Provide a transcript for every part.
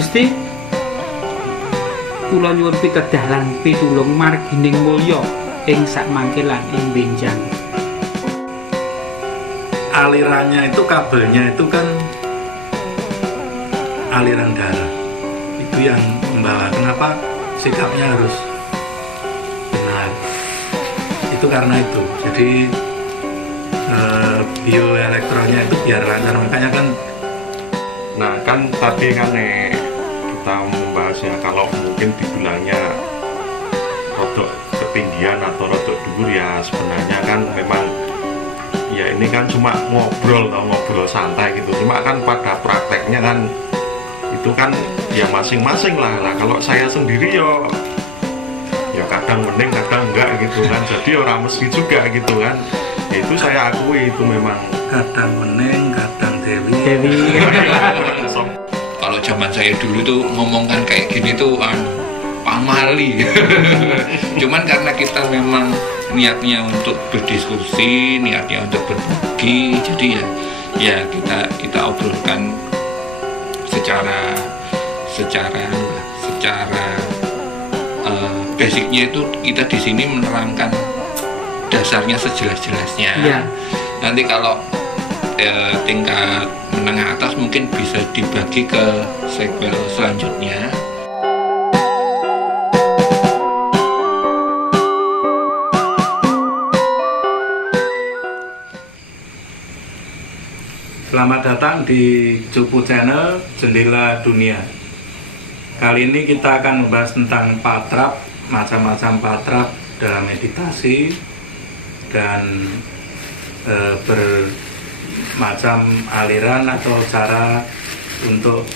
Gusti, kula nyuwun pitedah lan pitulung margining mulya ing sakmangke lan ing benjang. Alirannya itu, kabelnya itu kan aliran darah. Itu yang membawa. Kenapa sikapnya harus benar? Itu karena itu. Jadi bioelektronnya itu biar lancar, makanya kan. Nah kan tadi kan kita membahasnya kalau mungkin dibilangnya rodok ketinggian atau rodok dhuwur, ya sebenarnya kan memang ya ini kan cuma ngobrol santai gitu. Cuma kan pada prakteknya kan itu kan ya masing-masing lah. Nah kalau saya sendiri ya kadang mending kadang enggak gitu kan. Jadi orang mesti juga gitu kan. Ya, itu saya akui itu memang Kadang meneng, kadang dewi. Kalau zaman saya dulu tuh ngomongkan kayak gini tuh pamali. Cuman karena kita memang niatnya untuk berdiskusi, niatnya untuk berbagi, jadi ya kita obrolkan secara basicnya itu kita di sini menerangkan dasarnya sejelas-jelasnya. Iya. Nanti kalau tingkat menengah atas mungkin bisa dibagi ke segmen selanjutnya. Selamat datang di Cupu Channel Jendela Dunia. Kali ini kita akan membahas tentang patrap, macam-macam patrap dalam meditasi dan bermacam aliran atau cara untuk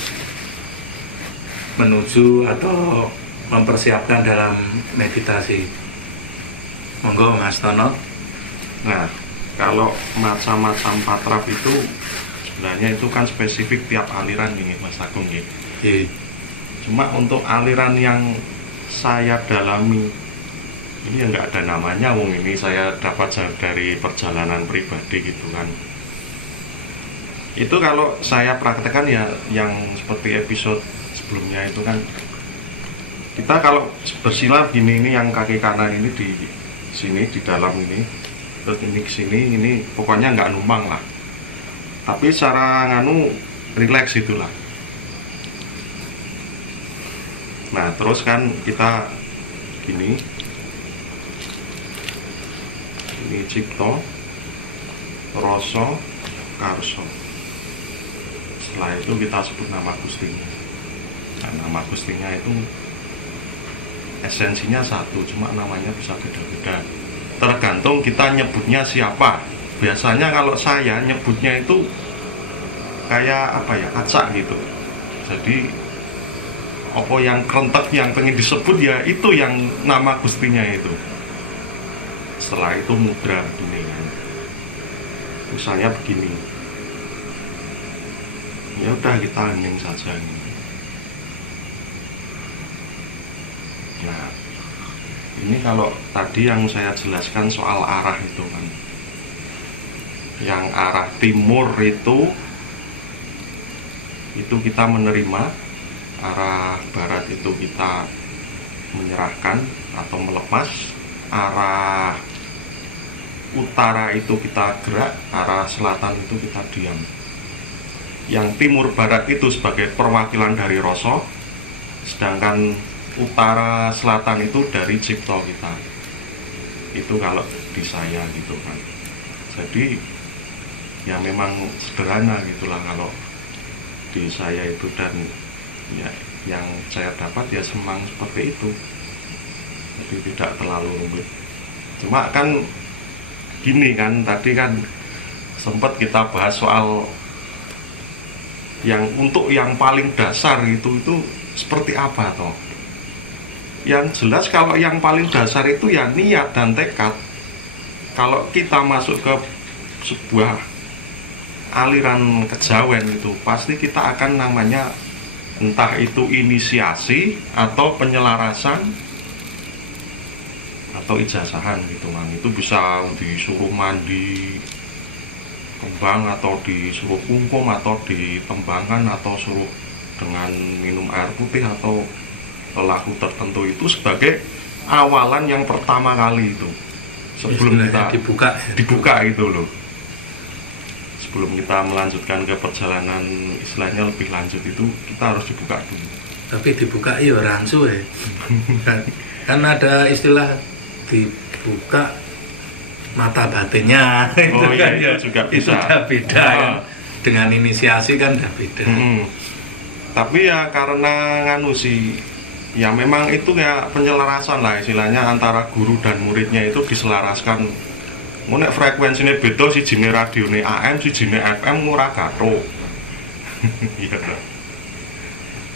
menuju atau mempersiapkan dalam meditasi. Monggo Mas Tono. Nah, kalau macam-macam patrap itu sebenarnya itu kan spesifik tiap aliran ini Mas Agung ya. Cuma untuk aliran yang saya dalami ini ya nggak ada namanya, wong ini saya dapat dari perjalanan pribadi gitu kan. Itu kalau saya praktekkan ya yang seperti episode sebelumnya itu kan, kita kalau bersila gini, ini yang kaki kanan ini di sini di dalam ini, terus ini kesini, ini pokoknya nggak numpang lah, tapi secara nganu relax itulah. Nah terus kan kita gini, ini cipto, rasa, karso. Setelah itu kita sebut nama Gustinya. Nah, nama Gustinya itu esensinya satu, cuma namanya bisa beda-beda. Tergantung kita nyebutnya siapa. Biasanya kalau saya nyebutnya itu kayak apa ya, acak gitu. Jadi apa yang kerentek yang pengen disebut ya itu yang nama Gustinya itu. Setelah itu mudra begini kan. Misalnya begini. Ya udah kita hening saja ini. Nah, ini kalau tadi yang saya jelaskan soal arah itu kan. Yang arah timur itu kita menerima, arah barat itu kita menyerahkan atau melepas, arah utara itu kita gerak, arah selatan itu kita diam. Yang timur barat itu sebagai perwakilan dari rasa, sedangkan utara selatan itu dari cipto kita. Itu kalau di saya gitu kan. Jadi ya memang sederhana gitulah kalau di saya itu, dan ya yang saya dapat ya semang seperti itu. Jadi tidak terlalu rumit. Cuma kan gini kan, tadi kan sempat kita bahas soal yang untuk yang paling dasar itu seperti apa toh. Yang jelas kalau yang paling dasar itu ya niat dan tekad. Kalau kita masuk ke sebuah aliran kejawen itu pasti kita akan namanya entah itu inisiasi atau penyelarasan atau ijazahan gitu kan. Itu bisa disuruh mandi kembang atau disuruh kungkum atau ditembangkan atau suruh dengan minum air putih atau laku tertentu itu sebagai awalan yang pertama kali itu sebelum kita dibuka itu loh, sebelum kita melanjutkan ke perjalanan istilahnya lebih lanjut itu kita harus dibuka dulu. Tapi dibuka ya rancu ya. Kan ada istilah dibuka mata batinnya. Oh itu iya, kan ya juga bisa. Itu udah beda kan. Dengan inisiasi kan udah beda. Tapi ya karena nganu sih, ya memang itu kayak penyelarasan lah istilahnya antara guru dan muridnya itu diselaraskan. Nek frekuensinya beda, si jine radione AM, si jine FM ora gathuk. Iya.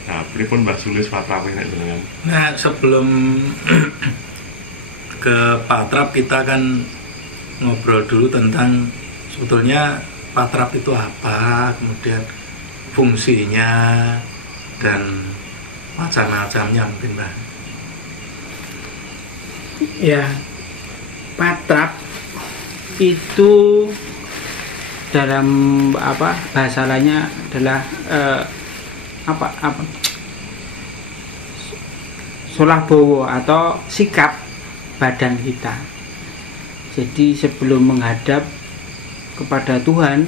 Nah, pripun Mbah Sulis Patrap nek jenengan? Nah, sebelum ke Patrap kita kan ngobrol dulu tentang sebetulnya Patrap itu apa, kemudian fungsinya dan macam-macamnya mungkin Mbak. Ya, Patrap itu dalam bahasa lainnya adalah solah bowo atau sikap badan kita. Jadi sebelum menghadap kepada Tuhan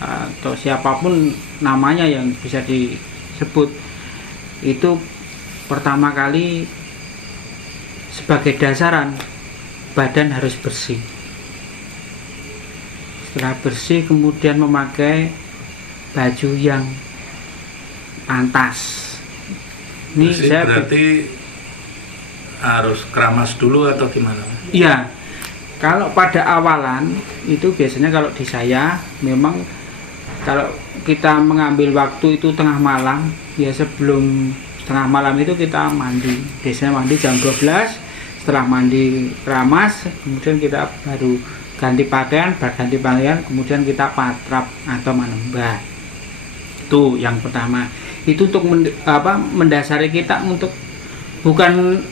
atau siapapun namanya yang bisa disebut, itu pertama kali sebagai dasaran badan harus bersih. Setelah bersih kemudian memakai baju yang pantas. Ini bersih saya berarti harus keramas dulu atau gimana? Iya. Kalau pada awalan itu biasanya kalau di saya memang kalau kita mengambil waktu itu tengah malam, ya sebelum tengah malam itu kita mandi. Biasanya mandi jam 12, setelah mandi keramas, kemudian kita baru ganti pakaian, kemudian kita patrap atau manembah. Itu yang pertama. Itu untuk mendasari kita untuk bukan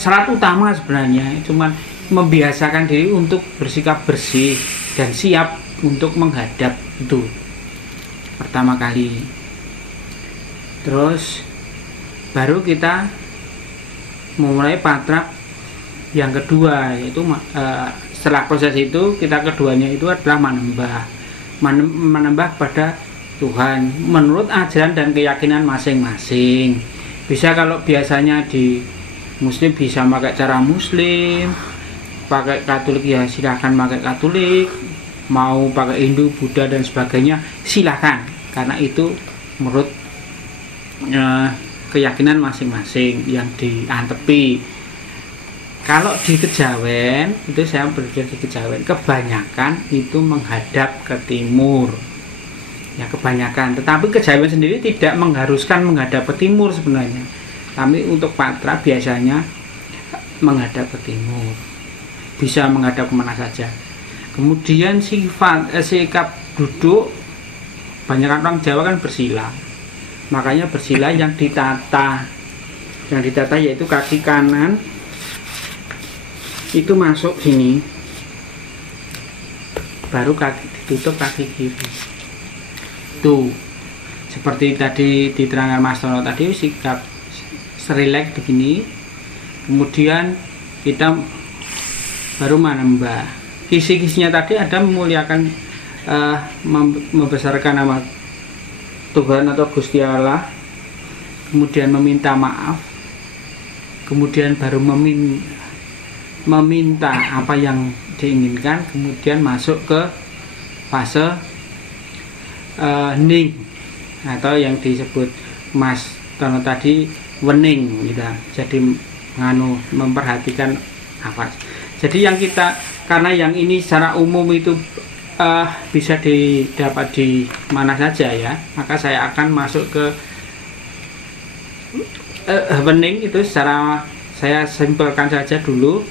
syarat utama sebenarnya, cuman membiasakan diri untuk bersikap bersih dan siap untuk menghadap, itu pertama kali. Terus baru kita memulai patrap yang kedua, yaitu setelah proses itu kita keduanya itu adalah menambah pada Tuhan menurut ajaran dan keyakinan masing-masing. Bisa kalau biasanya di Muslim bisa pakai cara Muslim, pakai Katolik ya silahkan pakai Katolik, mau pakai Hindu, Buddha dan sebagainya silahkan, karena itu menurut keyakinan masing-masing yang diantepi. Kalau di Kejawen itu saya berpikir di Kejawen kebanyakan itu menghadap ke timur ya, kebanyakan. Tetapi Kejawen sendiri tidak mengharuskan menghadap ke timur sebenarnya, tapi untuk patra biasanya menghadap ke timur, bisa menghadap kemana saja. Kemudian sikap duduk, banyak orang Jawa kan bersila, makanya bersila yang ditata yaitu kaki kanan itu masuk sini, baru kaki ditutup kaki kiri. Tuh seperti tadi diterangkan Mas Tono tadi, sikap serilek begini, kemudian kita baru menambah kisi-kisinya tadi ada memuliakan, membesarkan nama Tuhan atau Gusti Allah, kemudian meminta maaf, kemudian baru meminta apa yang diinginkan, kemudian masuk ke fase hening atau yang disebut Mas Tono tadi wening gitu. Jadi memperhatikan nafas. Jadi yang kita, karena yang ini secara umum itu bisa didapat di mana saja ya, maka saya akan masuk ke wening itu secara saya simpelkan saja dulu.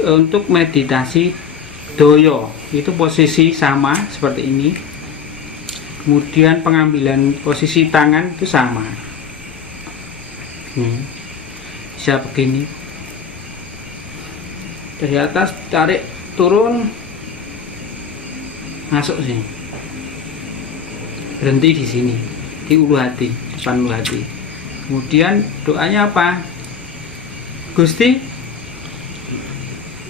Untuk meditasi doyo itu posisi sama seperti ini, kemudian pengambilan posisi tangan itu sama, bisa begini, dari atas tarik turun masuk sini, berhenti di sini, di ulu hati, depan ulu hati. Kemudian doanya apa? Gusti,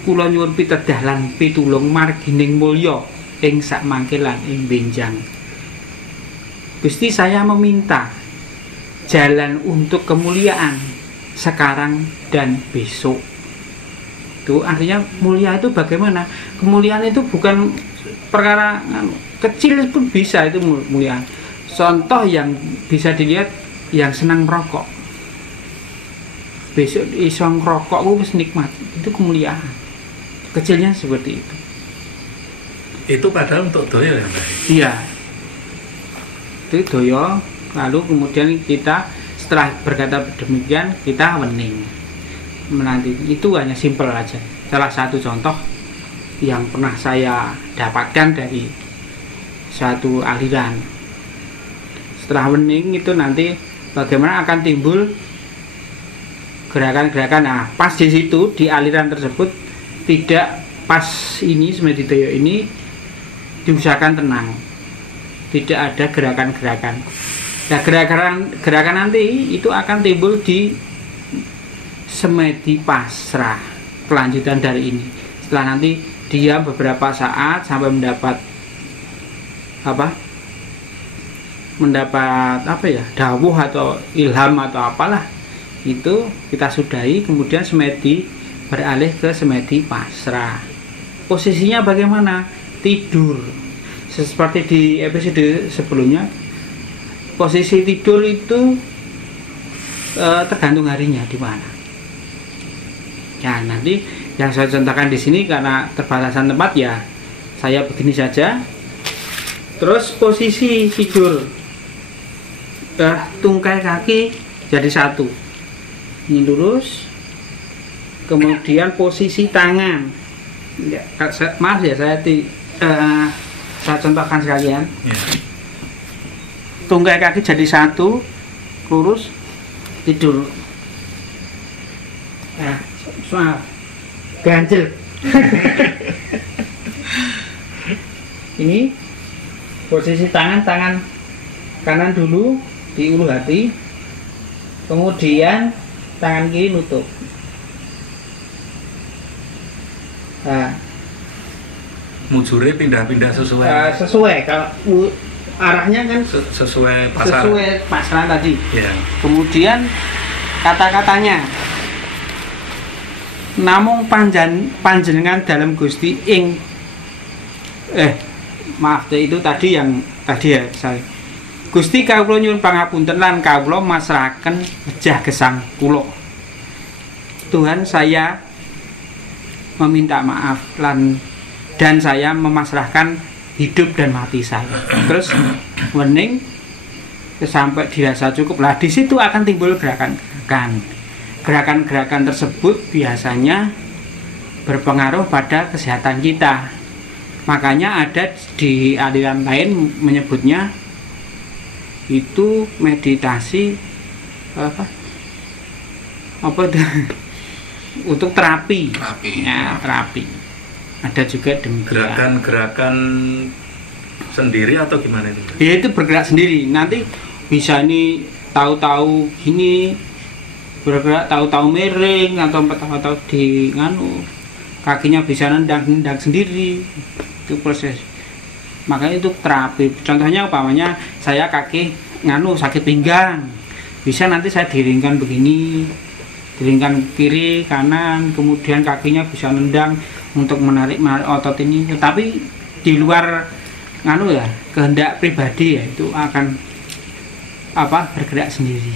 kula nyuwun pitedah lan pitulung margining mulya ing sak mangke lan ing benjang. Gusti, saya meminta jalan untuk kemuliaan sekarang dan besok. Itu artinya mulia itu bagaimana? Kemuliaan itu bukan perkara kecil pun bisa itu mulia. Contoh yang bisa dilihat yang senang merokok. Besok iso ngerokok wis nikmat. Itu kemuliaan. Kecilnya seperti itu. Itu padahal untuk doyo ya, Mbak? Iya. Itu doyo, lalu kemudian kita setelah berkata demikian kita wening. Menanti itu hanya simpel aja. Salah satu contoh yang pernah saya dapatkan dari satu aliran. Setelah wening itu nanti bagaimana akan timbul gerakan-gerakan. Nah, pas di situ di aliran tersebut tidak pas ini Semeditoyo ini diusahakan tenang. Tidak ada gerakan-gerakan. Nah, gerakan nanti itu akan timbul di Semedi Pasrah. Kelanjutan dari ini. Setelah nanti dia beberapa saat sampai mendapat dawuh atau ilham atau apalah, itu kita sudahi, kemudian semedi beralih ke semedi pasrah. Posisinya bagaimana? Tidur. Seperti di episode sebelumnya, posisi tidur itu tergantung harinya di mana. Ya, nanti yang saya contohkan di sini karena terbatasan tempat ya, saya begini saja. Terus posisi tidur, tungkai kaki jadi satu, ini lurus. Kemudian posisi tangan, ya, maaf ya saya contohkan sekalian. Tungkai kaki jadi satu, lurus, tidur. Nah, maaf, ganjel. Ini posisi tangan kanan dulu di ulu hati, kemudian tangan kiri nutup. Nah, mujure pindah-pindah sesuai sesuai kalau arahnya kan sesuai pasar. Sesuai pasrah tadi. Ya. Kemudian kata-katanya, namung panjenengan dalam Gusti ing maaf itu tadi ya saya. Gusti kawula nyuwun pangapunten lan kawula masrahaken wejah gesang kula. Tuhan, saya meminta maaf dan saya memasrahkan hidup dan mati saya. Terus wening sampai dirasa cukup lah, di situ akan timbul gerakan tersebut biasanya berpengaruh pada kesehatan kita. Makanya ada di aliran lain menyebutnya itu meditasi untuk terapi. Ya, terapi. Ada juga demikian. Gerakan sendiri atau gimana itu? Ya, itu bergerak sendiri. Nanti bisa ini tahu-tahu gini bergerak, tahu-tahu miring atau tahu-tahu di kakinya bisa nendang sendiri. Itu proses. Makanya itu terapi. Contohnya umpamanya saya kaki sakit pinggang, bisa nanti saya diringkan begini, diringkan kiri kanan, kemudian kakinya bisa nendang untuk menarik otot ini. Tetapi di luar kehendak pribadi ya, itu akan bergerak sendiri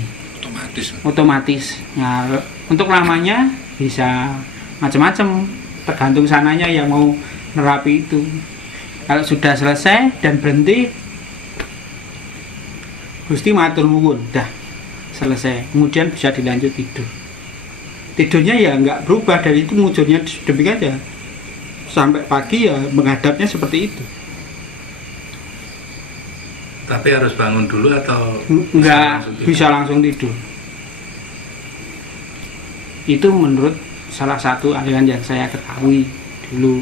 otomatis. Nah, untuk lamanya bisa macam-macam, tergantung sananya yang mau nerapi itu. Kalau sudah selesai dan berhenti, Gusti matur nuwun, dah selesai. Kemudian bisa dilanjut tidur. Tidurnya ya nggak berubah dari itu, mujurnya demikian ya. Sampai pagi ya menghadapnya seperti itu. Tapi harus bangun dulu atau enggak bisa langsung tidur. Itu menurut salah satu aliran yang saya ketahui dulu.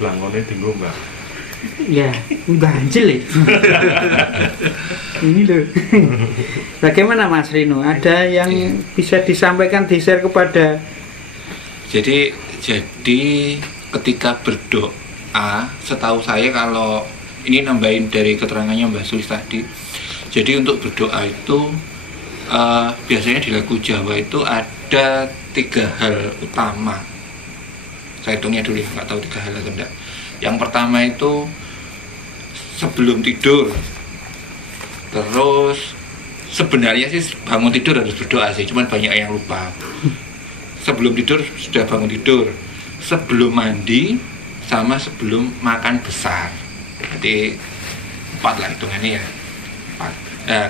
Belangone tinggu Mbak. Ya, ganjil itu. Ini loh. Bagaimana Mas Rino? Ada yang bisa disampaikan, di-share kepada? Jadi ketika berdoa, setahu saya kalau ini nambahin dari keterangannya Mbak Sulis tadi. Jadi untuk berdoa itu biasanya di lagu Jawa itu ada 3 hal utama. Saya hitungnya dulu ya, nggak tahu 3 hal atau enggak. Yang pertama itu sebelum tidur. Terus sebenarnya sih bangun tidur harus berdoa sih, cuman banyak yang lupa. Sebelum tidur sudah bangun tidur, sebelum mandi, sama sebelum makan besar. Jadi 4 lah hitungannya ya. 4. Nah,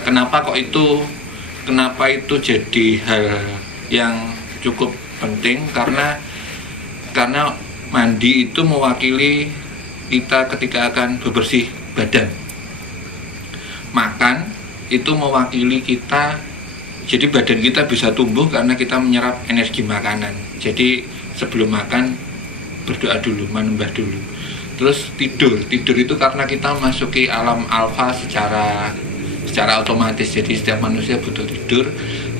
kenapa itu jadi hal yang cukup penting? Karena mandi itu mewakili kita ketika akan bebersih badan. Makan itu mewakili kita, jadi badan kita bisa tumbuh karena kita menyerap energi makanan. Jadi sebelum makan berdoa dulu, menyembah dulu. Terus tidur itu karena kita masuki alam alfa secara otomatis. Jadi setiap manusia butuh tidur.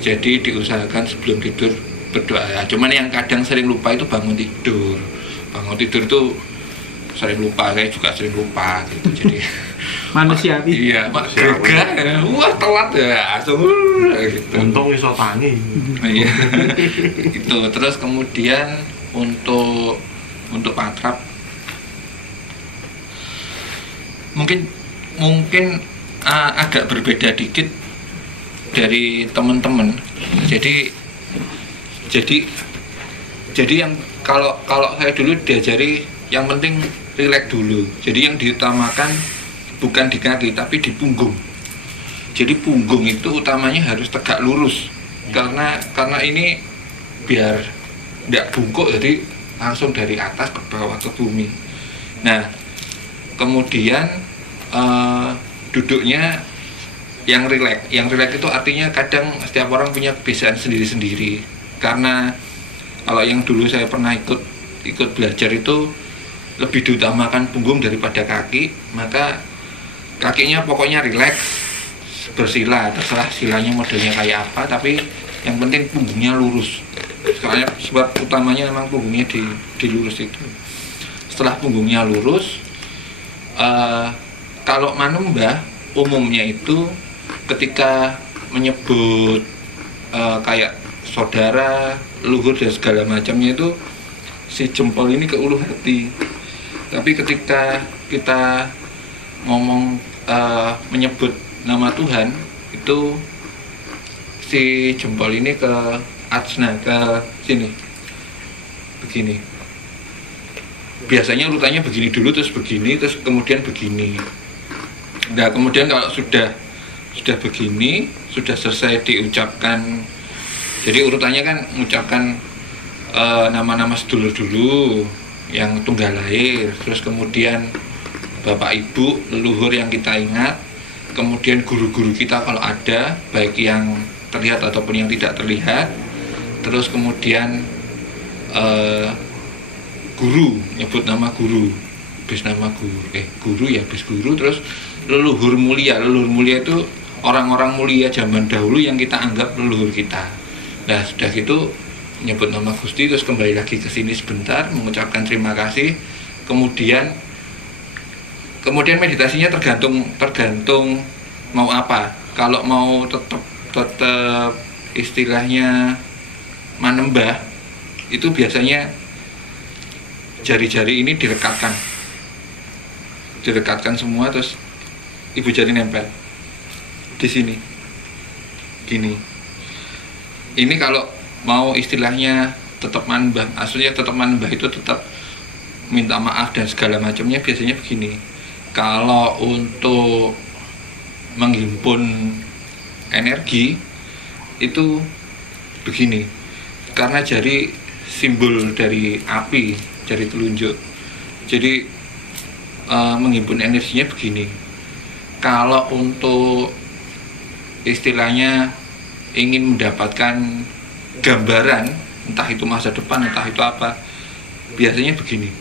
Jadi diusahakan sebelum tidur berdoa. Cuman yang kadang sering lupa itu bangun tidur. Bangun tidur itu sering lupa, saya juga sering lupa gitu. Jadi manusiawi. Iya, wah telat ya, langsung gitu. Untung iso tangi. Iya. Itu. Terus kemudian untuk patrap mungkin agak berbeda dikit dari teman-teman. Jadi yang kalau saya dulu diajari yang penting rileks dulu. Jadi yang diutamakan bukan di kaki tapi di punggung. Jadi punggung itu utamanya harus tegak lurus. Karena ini biar tidak bungkuk, jadi langsung dari atas ke bawah ke bumi. Nah, kemudian duduknya yang rileks. Yang rileks itu artinya kadang setiap orang punya kebiasaan sendiri-sendiri. Karena kalau yang dulu saya pernah ikut belajar itu lebih diutamakan punggung daripada kaki, maka kakinya pokoknya rileks, bersila, terserah silanya modelnya kayak apa, tapi yang penting punggungnya lurus. Soalnya sebab utamanya memang punggungnya dilurus itu. Setelah punggungnya lurus, kalau manembah umumnya itu ketika menyebut kayak saudara, luhur dan segala macamnya itu si jempol ini ke ulu hati. Tapi ketika kita ngomong menyebut nama Tuhan itu si jempol ini ke ajna, ke sini begini. Biasanya urutannya begini dulu, terus begini, terus kemudian begini. Nah, kemudian kalau sudah begini, sudah selesai diucapkan, jadi urutannya kan mengucapkan nama-nama sedulur dulu yang tunggal lahir, terus kemudian bapak ibu leluhur yang kita ingat, kemudian guru-guru kita kalau ada, baik yang terlihat ataupun yang tidak terlihat, terus kemudian guru, nyebut nama guru, bis nama guru, guru ya bis guru, terus leluhur mulia itu orang-orang mulia zaman dahulu yang kita anggap leluhur kita. Nah, sudah gitu nyebut nama Gusti, terus kembali lagi ke sini sebentar mengucapkan terima kasih. Kemudian meditasinya tergantung mau apa. Kalau mau tetap istilahnya manembah, itu biasanya jari-jari ini direkatkan semua, terus ibu jari nempel di sini gini. Ini kalau mau istilahnya tetap manembah, aslinya tetap manembah itu tetap minta maaf dan segala macamnya biasanya begini. Kalau untuk menghimpun energi itu begini, karena jari simbol dari api, jari telunjuk, jadi menghimpun energinya begini. Kalau untuk istilahnya ingin mendapatkan gambaran, entah itu masa depan, entah itu apa, biasanya begini,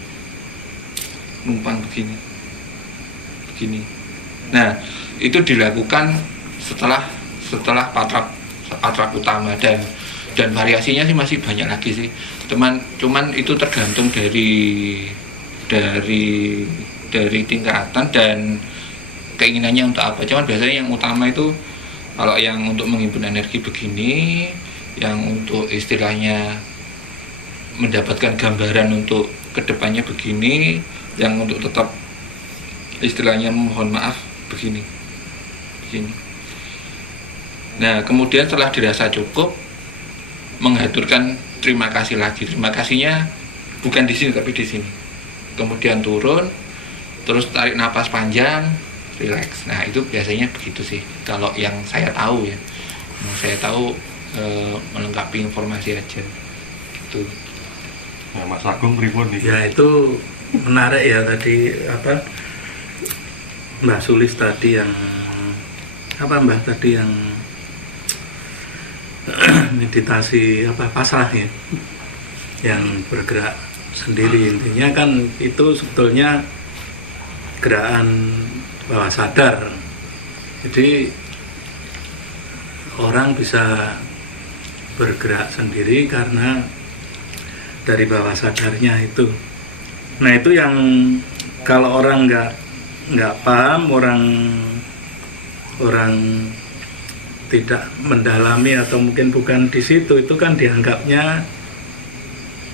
numpang begini. begini. Nah, itu dilakukan setelah patrap utama, dan variasinya sih masih banyak lagi sih. Cuman itu tergantung dari tingkatan dan keinginannya untuk apa. Cuman biasanya yang utama itu kalau yang untuk menghimpun energi begini, yang untuk istilahnya mendapatkan gambaran untuk kedepannya begini, yang untuk tetap istilahnya mohon maaf begini. Nah, kemudian setelah dirasa cukup, mengaturkan terima kasih lagi. Terima kasihnya bukan di sini tapi di sini. Kemudian turun, terus tarik napas panjang, relax. Nah, itu biasanya begitu sih. Kalau yang saya tahu ya, melengkapi informasi aja. Gitu. Nah, Mas Agung pripun nih? Ya, itu menarik ya tadi Mbak Sulis tadi yang meditasi pasrah ya, yang bergerak sendiri. Intinya kan itu sebetulnya gerakan bawah sadar. Jadi orang bisa bergerak sendiri karena dari bawah sadarnya itu. Nah, itu yang kalau orang nggak paham, orang tidak mendalami atau mungkin bukan di situ, itu kan dianggapnya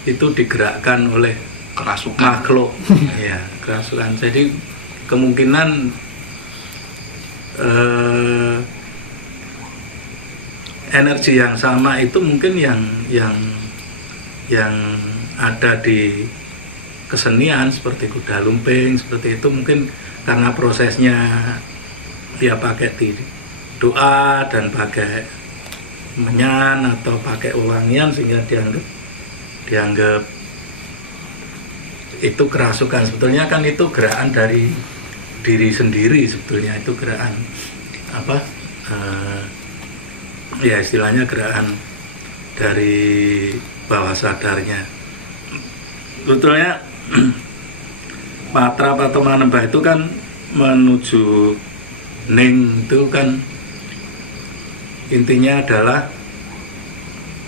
itu digerakkan oleh Kerasukan. makhluk. Ya, kerasukan. Jadi kemungkinan energi yang sama itu mungkin yang ada di kesenian seperti kuda lumping, seperti itu mungkin karena prosesnya dia pakai doa dan pakai menyan atau pakai wangian sehingga dianggap itu kerasukan. Sebetulnya kan itu gerakan dari diri sendiri, sebetulnya itu gerakan ya istilahnya gerakan dari bawah sadarnya. Sebetulnya patrap atau manembah itu kan menuju ning, itu kan intinya adalah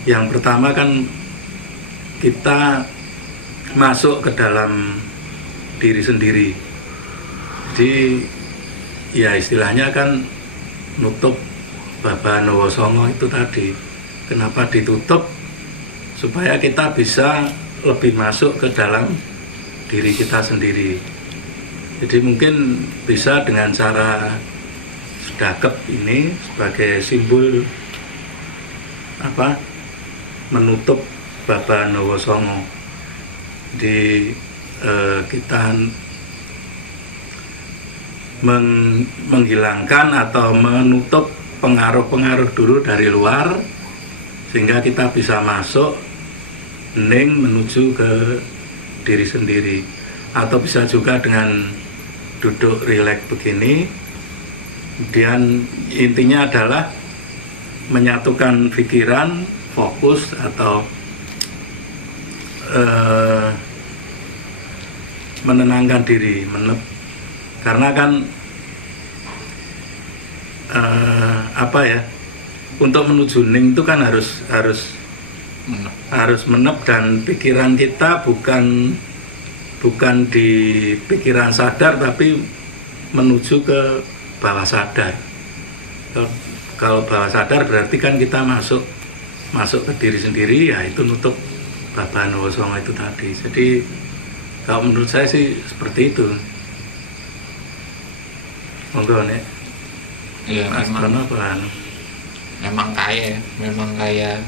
yang pertama kan kita masuk ke dalam diri sendiri. Jadi ya istilahnya kan nutup Baba Nowo Songo itu tadi. Kenapa ditutup? Supaya kita bisa lebih masuk ke dalam diri kita sendiri. Jadi mungkin bisa dengan cara sedekap ini sebagai simbol menutup Baba Nowo Songo. Jadi kita menghilangkan atau menutup pengaruh-pengaruh dulu dari luar sehingga kita bisa masuk ning menuju ke diri sendiri. Atau bisa juga dengan duduk rileks begini. Kemudian intinya adalah menyatukan pikiran, fokus atau menenangkan diri, karena kan untuk menuju ning itu kan harus menep, dan pikiran kita bukan di pikiran sadar tapi menuju ke bawah sadar. Kalau bawah sadar berarti kan kita masuk ke diri sendiri, ya itu nutup Baba Nowo Songo itu tadi. Jadi kalau menurut saya sih seperti itu. Monggo nek. Iya, memang kaya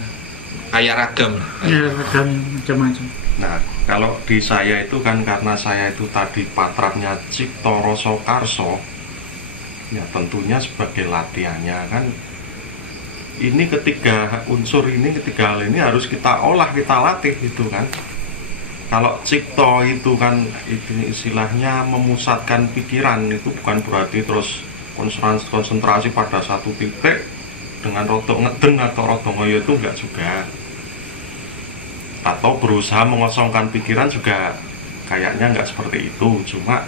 ragam. Ya, ragam macam-macam. Nah, kalau di saya itu kan karena saya itu tadi patrapnya Cipto Rasa Karso, ya tentunya sebagai latihannya kan ini ketiga hal ini harus kita olah, kita latih gitu kan. Kalau Cipto itu kan itu istilahnya memusatkan pikiran, itu bukan berarti terus konsentrasi pada satu titik dengan rodok ngeden atau rodok ngoyo, itu enggak juga. Atau berusaha mengosongkan pikiran juga kayaknya enggak seperti itu. Cuma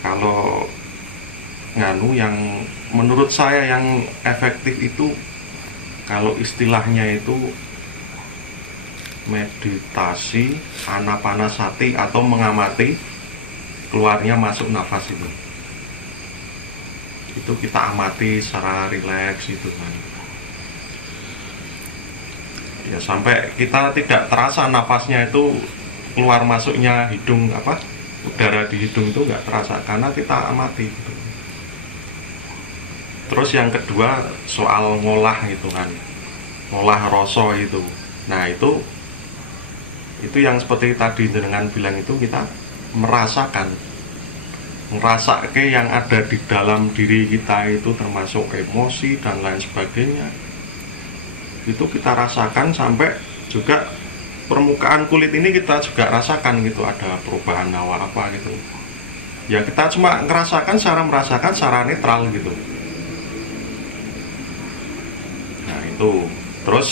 kalau nganu yang menurut saya yang efektif itu kalau istilahnya itu meditasi anapanasati atau mengamati keluarnya masuk nafas itu kita amati secara rileks itu kan ya, sampai kita tidak terasa nafasnya itu keluar masuknya hidung udara di hidung itu nggak terasa karena kita amati gitu. Terus yang kedua soal ngolah gitu kan, ngolah rasa itu. Nah itu yang seperti tadi dengan bilang itu kita merasakan yang ada di dalam diri kita itu termasuk emosi dan lain sebagainya. Itu kita rasakan sampai juga permukaan kulit ini kita juga rasakan gitu, ada perubahan hawa apa gitu. Ya kita cuma merasakan secara netral gitu. Nah itu. Terus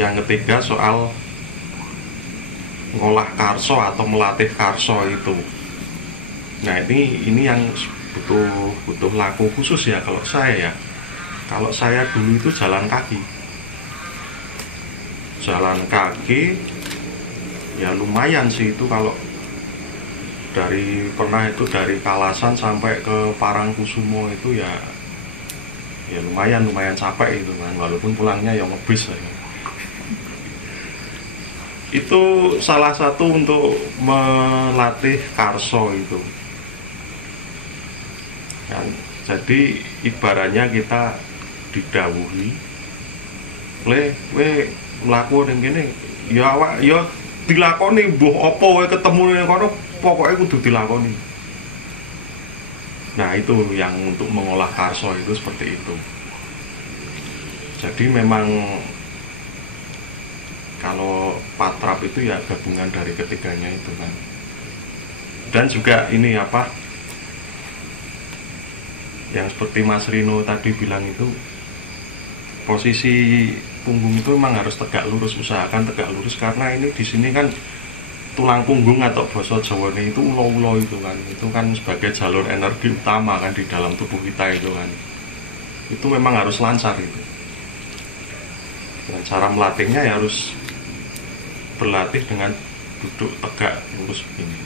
yang ketiga soal ngolah karso atau melatih karso itu. Nah ini yang butuh laku khusus ya kalau saya ya. Kalau saya dulu itu jalan kaki ya lumayan sih itu, kalau dari Kalasan sampai ke Parangkusumo itu ya lumayan capek itu kan, walaupun pulangnya ya ngebis ya. Itu salah satu untuk melatih karso itu kan. Jadi ibaratnya kita didhawuhi we mlaku ning kene ya awak ya dilakoni, mbuh apa wae ketemu ning kono pokoke kudu dilakoni. Nah itu yang untuk mengolah karso itu seperti itu. Jadi memang kalau patrap itu ya gabungan dari ketiganya itu kan. Dan juga ini yang seperti Mas Rino tadi bilang itu, posisi punggung itu memang harus tegak lurus, usahakan tegak lurus, karena ini di sini kan tulang punggung atau basa Jawane itu ulo-ulo itu kan sebagai jalur energi utama kan di dalam tubuh kita itu kan. Itu memang harus lancar itu. Dan cara melatihnya ya harus berlatih dengan duduk tegak lurus begini,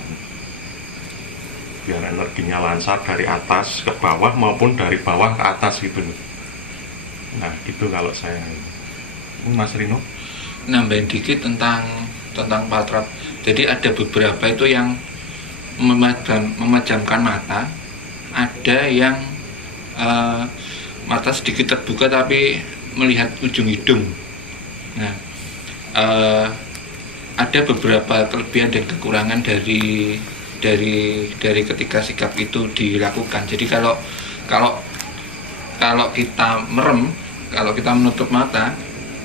biar energinya lancar dari atas ke bawah maupun dari bawah ke atas gitu. Nah gitu kalau saya. Mas Rino nambahin dikit tentang patrap. Jadi ada beberapa itu yang memejamkan mata, ada yang mata sedikit terbuka tapi melihat ujung hidung. Nah ada beberapa kelebihan dan kekurangan dari ketiga sikap itu dilakukan. Jadi kalau kita merem, kalau kita menutup mata,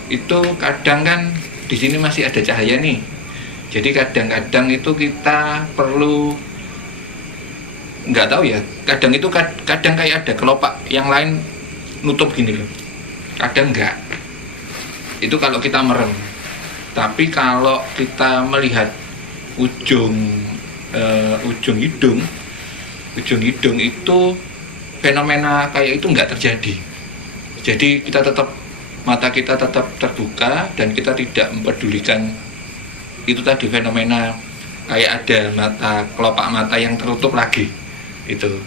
itu kadang kan di sini masih ada cahaya nih. Jadi kadang-kadang itu kita perlu, nggak tahu ya, kadang kayak ada kelopak yang lain nutup gini loh, kadang enggak. Itu kalau kita merem. Tapi kalau kita melihat ujung hidung itu fenomena kayak itu nggak terjadi. Jadi mata kita tetap terbuka dan kita tidak mempedulikan itu tadi fenomena kayak ada kelopak mata yang tertutup lagi. Itu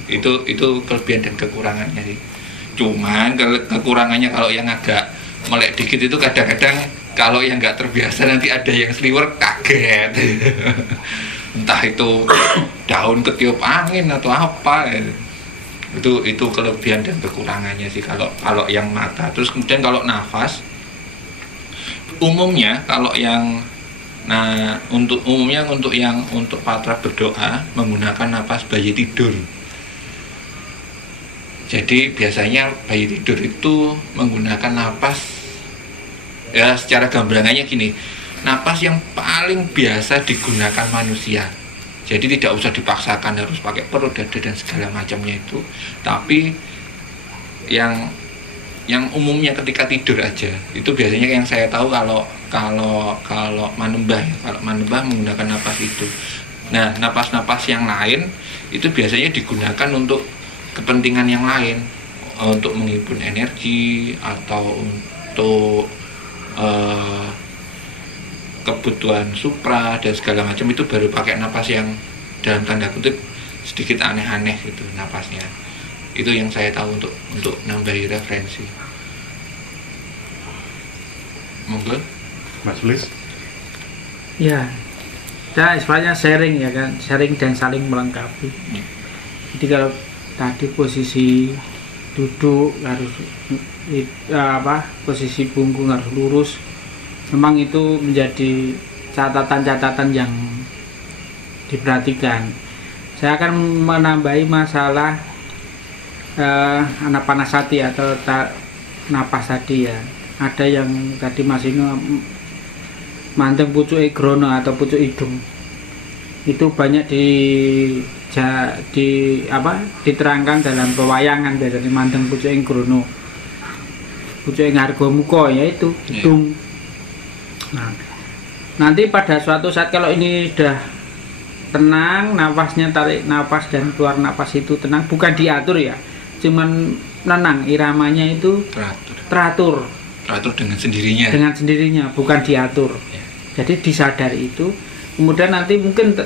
kelebihan dan kekurangannya sih. Cuman kekurangannya kalau yang agak melek dikit itu kadang-kadang kalau yang nggak terbiasa nanti ada yang sliwer kaget. Entah itu daun ketiup angin atau apa. Itu kelebihan dan kekurangannya sih kalau yang mata. Terus kemudian kalau nafas, umumnya untuk patrap berdoa menggunakan nafas bayi tidur. Jadi biasanya bayi tidur itu menggunakan nafas, ya secara gambarannya gini, nafas yang paling biasa digunakan manusia. Jadi tidak usah dipaksakan harus pakai perut, dada dan segala macamnya itu. Tapi yang umumnya ketika tidur aja, itu biasanya yang saya tahu kalau manembah menggunakan napas itu. Nah, napas-napas yang lain itu biasanya digunakan untuk kepentingan yang lain, untuk menghimpun energi atau untuk kebutuhan supra dan segala macam, itu baru pakai napas yang dalam tanda kutip sedikit aneh-aneh gitu napasnya. Itu yang saya tahu untuk nambahi referensi. Monggo Mas Lis. Ya, kita istilahnya sharing ya kan, sharing dan saling melengkapi. Jadi kalau tadi posisi duduk harus posisi punggung harus lurus, memang itu menjadi catatan-catatan yang diperhatikan. Saya akan menambahi masalah anapanasati atau napas tadi ya. Ada yang tadi Mas Ino manteng pucuk grono atau pucuk hidung. Itu banyak diterangkan dalam pewayangan biasanya manteng pucuk grono. Pucuk harga muka yaitu hidung. Nah, nanti pada suatu saat kalau ini sudah tenang, nafasnya tarik nafas dan keluar nafas itu tenang, bukan diatur ya, cuman tenang, iramanya itu teratur dengan sendirinya. Dengan sendirinya, bukan diatur. Ya. Jadi disadari itu, kemudian nanti mungkin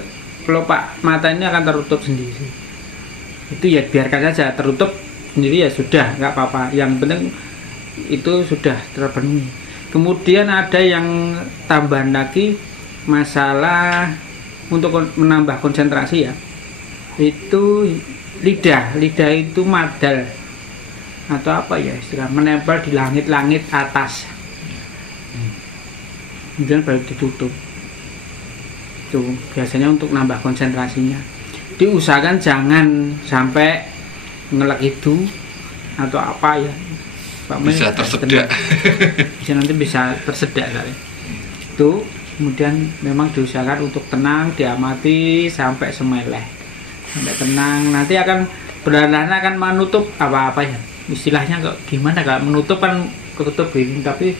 kelopak mata ini akan tertutup sendiri. Itu ya biarkan saja tertutup sendiri ya sudah, nggak apa-apa. Yang penting itu sudah terpenuhi. Kemudian ada yang tambahan lagi masalah untuk menambah konsentrasi ya. Itu lidah itu madal atau apa ya istilah, menempel di langit-langit atas, kemudian baru ditutup. Itu biasanya untuk nambah konsentrasinya. Diusahakan jangan sampai ngelek itu atau apa ya, bisa tersedak. Bisa nanti bisa tersedak kali. Itu kemudian memang diusahakan untuk tenang, diamati sampai semeleh, sampai tenang. Nanti akan perlahan-lahan akan menutup apa-apa ya. Istilahnya kok gimana, kalau menutup kan ketutup gini, tapi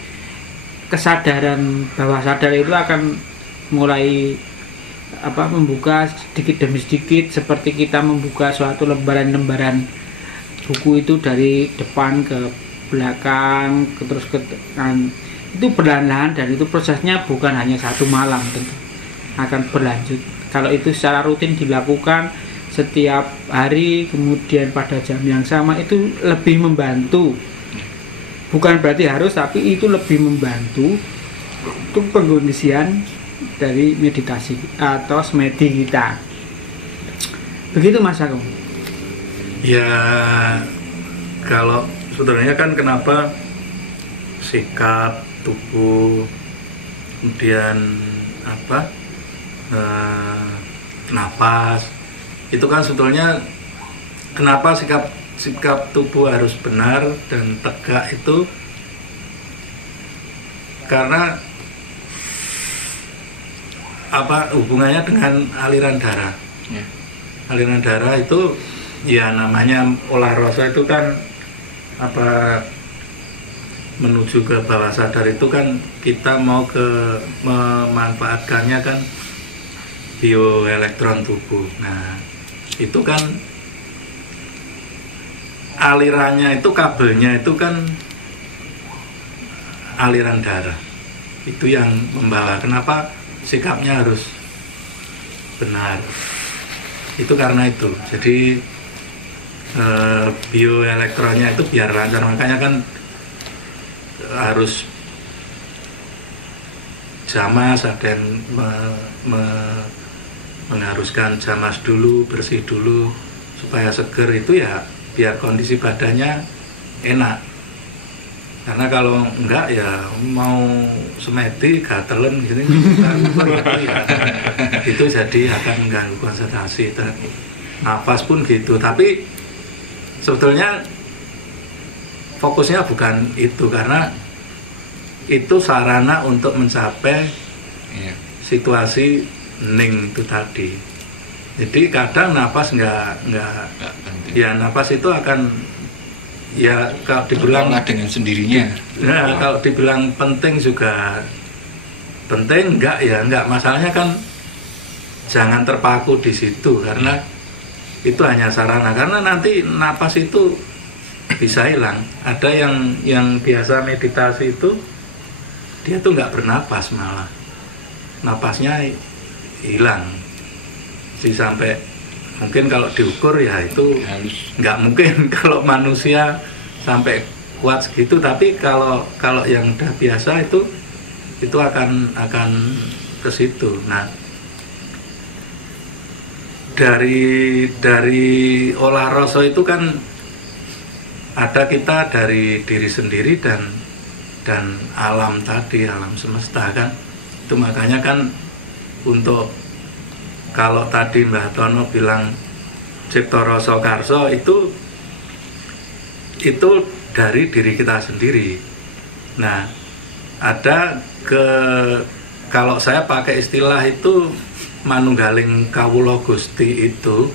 kesadaran bawah sadar itu akan mulai membuka sedikit demi sedikit, seperti kita membuka suatu lembaran-lembaran buku itu dari depan ke belakang terus ke kanan. Itu perlahan-lahan, dan itu prosesnya bukan hanya satu malam, tentu akan berlanjut. Kalau itu secara rutin dilakukan setiap hari, kemudian pada jam yang sama, itu lebih membantu. Bukan berarti harus, tapi itu lebih membantu untuk pengkondisian dari meditasi atau semedi kita. Begitu Mas Agung. Ya, kalau sebenarnya kan kenapa sikap tubuh, kemudian nafas, itu kan sebetulnya kenapa sikap tubuh harus benar dan tegak, itu karena hubungannya dengan aliran darah. Ya. Aliran darah itu ya namanya olah rasa, itu kan menuju ke bawah sadar, itu kan kita mau memanfaatkannya kan bioelektron tubuh. Nah, itu kan alirannya itu, kabelnya itu kan aliran darah, itu yang membawa. Kenapa sikapnya harus benar? Itu karena itu. Jadi bioelektronnya itu biar lancar, makanya kan harus jamas, ada yang mengharuskan jamas dulu, bersih dulu supaya seger, itu ya biar kondisi badannya enak. Karena kalau enggak ya mau semedi gatelen gini ya, itu jadi akan mengganggu konsentrasi. Dan nafas pun gitu. Tapi sebetulnya fokusnya bukan itu, karena itu sarana untuk mencapai situasi ning itu tadi. Jadi kadang nafas nggak ya, nafas itu akan ya kalau dibilang dengan sendirinya. Nah, kalau dibilang penting juga penting, enggak ya enggak. Masalahnya kan jangan terpaku di situ, karena itu hanya sarana, karena nanti napas itu bisa hilang. Ada yang biasa meditasi itu dia tuh nggak bernapas, malah napasnya hilang. Jadi sampai mungkin kalau diukur ya itu nggak mungkin kalau manusia sampai kuat segitu, tapi kalau yang udah biasa itu akan ke situ. Nah, dari olah rasa itu kan ada kita dari diri sendiri dan alam tadi, alam semesta kan. Itu makanya kan untuk kalau tadi Mbah Tono bilang cipta rasa karsa itu dari diri kita sendiri. Nah, ada kalau saya pakai istilah itu manunggaling kawula Gusti itu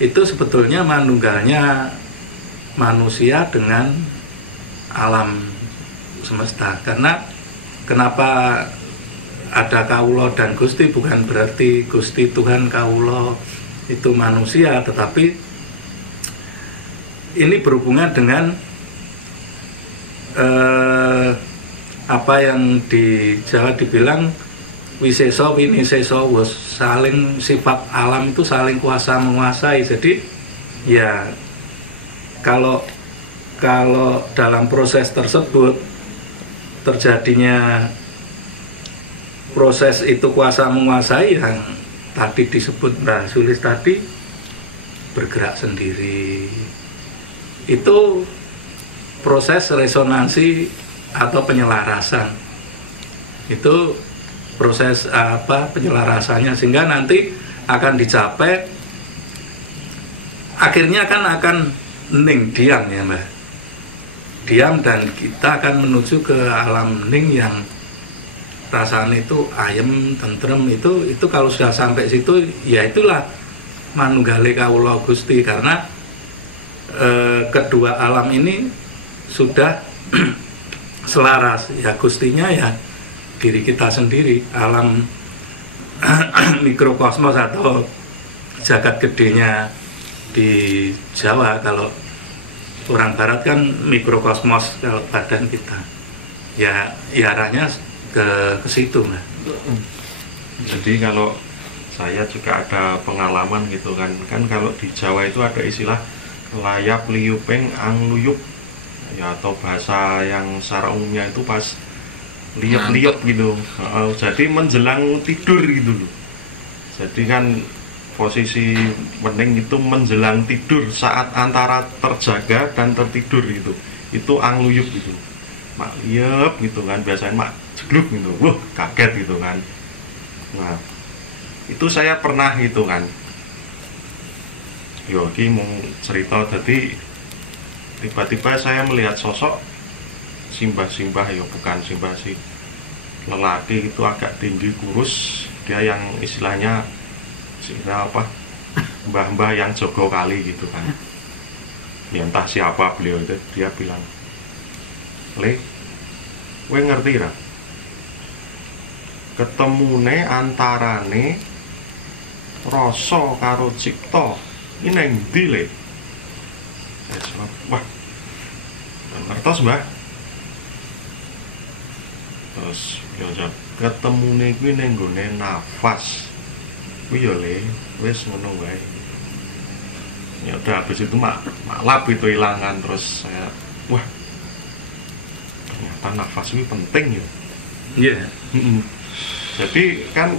sebetulnya manunggalnya manusia dengan alam semesta. Karena kenapa ada kawula dan Gusti, bukan berarti Gusti Tuhan, kawula itu manusia, tetapi ini berhubungan dengan apa yang di Jawa dibilang wiseso winiseso, saling sifat alam itu saling kuasa menguasai. Jadi ya kalau dalam proses tersebut terjadinya proses itu kuasa menguasai, yang tadi disebut Mbah Sulis tadi bergerak sendiri, itu proses resonansi atau penyelarasan. Itu proses penyelarasannya, sehingga nanti akan dicapai akhirnya akan ning, diam ya Mbak, diam, dan kita akan menuju ke alam ning yang rasanya itu ayem, tentrem. Itu kalau sudah sampai situ ya itulah manunggale kawula Gusti, karena kedua alam ini sudah selaras. Ya Gustinya ya diri kita sendiri, alam mikrokosmos atau jagat gedenya di Jawa. Kalau orang Barat kan mikrokosmos kalau badan kita. Ya arahnya ke situ, Mbak. Jadi kalau saya juga ada pengalaman gitu kan kalau di Jawa itu ada istilah layap liupeng angluyup ya, atau bahasa yang secara umumnya itu pas liup-liup gitu. Jadi menjelang tidur gitu loh. Jadi kan posisi wening itu menjelang tidur, saat antara terjaga dan tertidur gitu. Itu angluyup gitu. Mak liup gitu kan, biasanya mak jegluk gitu. Wah, kaget gitu kan. Nah, itu saya pernah gitu kan. Yo iki mau cerita, jadi tiba-tiba saya melihat sosok simbah-simbah, ya bukan simbah sih, lelaki itu agak tinggi kurus, dia yang istilahnya mbah-mbah yang jogo kali gitu kan. Ya entah siapa beliau itu, dia bilang, "Le, kowe ngerti ra? Ketemune antarane rasa karo cipta ini nang ndi, Le?" Saya jawab, "Wah, ngertos, Mbah." Terus dia jawab, "Ketemune kuwi ning nggone nafas." Kuwi ya, Le, wis ngono wae. Ya udah, habis itu maklap itu hilangan. Terus saya, wah, ternyata nafas ini penting ya. Iya. Jadi kan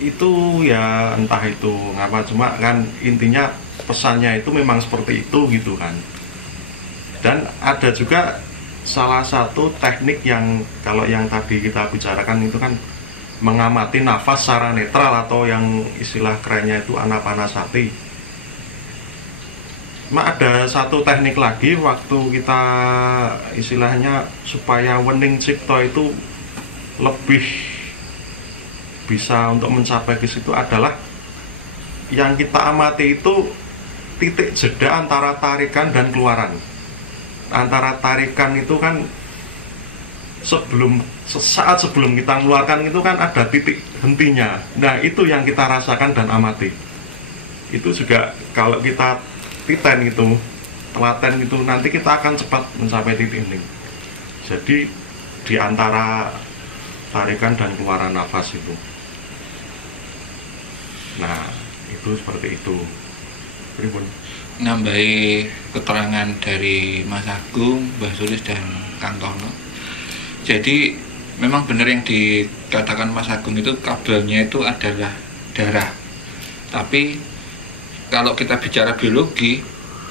itu ya entah itu ngapa, cuma kan intinya pesannya itu memang seperti itu gitu kan. Dan ada juga salah satu teknik yang kalau yang tadi kita bicarakan itu kan mengamati nafas secara netral, atau yang istilah kerennya itu anapanasati. Ada satu teknik lagi waktu kita istilahnya supaya wening cipta itu lebih bisa untuk mencapai ke situ, adalah yang kita amati itu titik jeda antara tarikan dan keluaran. Antara tarikan itu kan sesaat sebelum kita mengeluarkan itu kan ada titik hentinya. Nah, itu yang kita rasakan dan amati. Itu juga kalau kita titen gitu, telaten gitu, nanti kita akan cepat mencapai titik hening. Jadi di antara tarikan dan keluaran nafas itu. Nah, itu seperti itu. Pripun? Nambahi keterangan dari Mas Agung, Mbah Sulis dan Kang Tono. Jadi memang benar yang dikatakan Mas Agung itu kabelnya itu adalah darah. Tapi kalau kita bicara biologi,